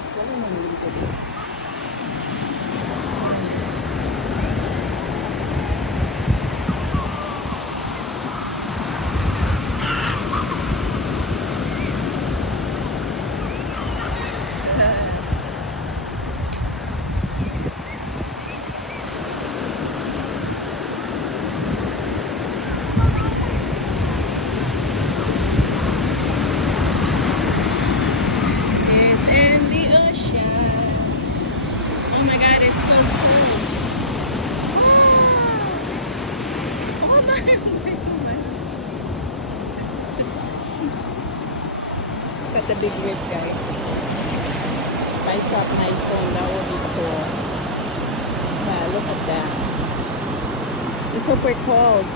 guys, wala nang linggo dito. It's in the ocean. Oh my god, it's so cool. Oh my god. Look at the big wave, guys. If I drop my phone, that would be cool. Yeah, look at that. It's super cold.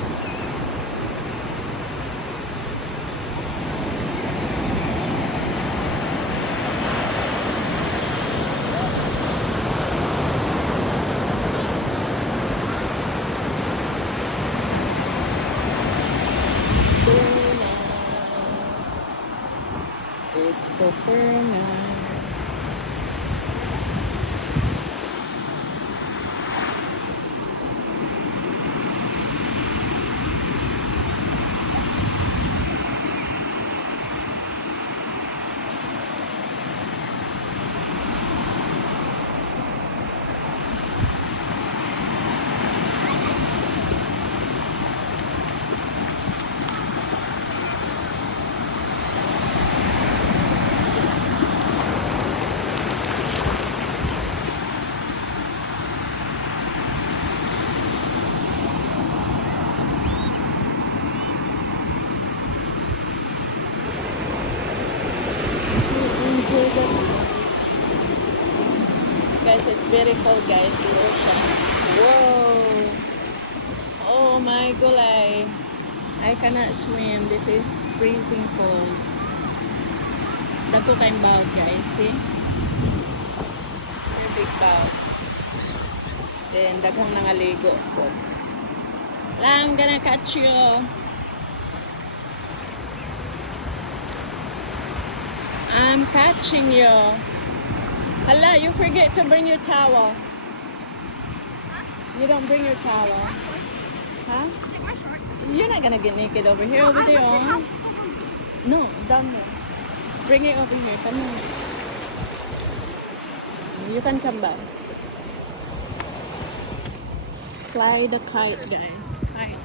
So nice. It's super nice. Into the night. Guys, it's very cold, guys, the ocean. Whoa! Oh my gulay. I cannot swim. This is freezing cold. Dako kayong bawd, guys. See? It's very big bawd. Then, daghang mga ligo po. I'm gonna catch you. I'm catching you. Hala, you forget to bring your towel. You don't bring your towel. Huh? Take my shorts. You're not gonna get naked over here, over there. Oh. No, down there. Bring it over here. Come on. You can come back. Fly the kite, guys. Kite.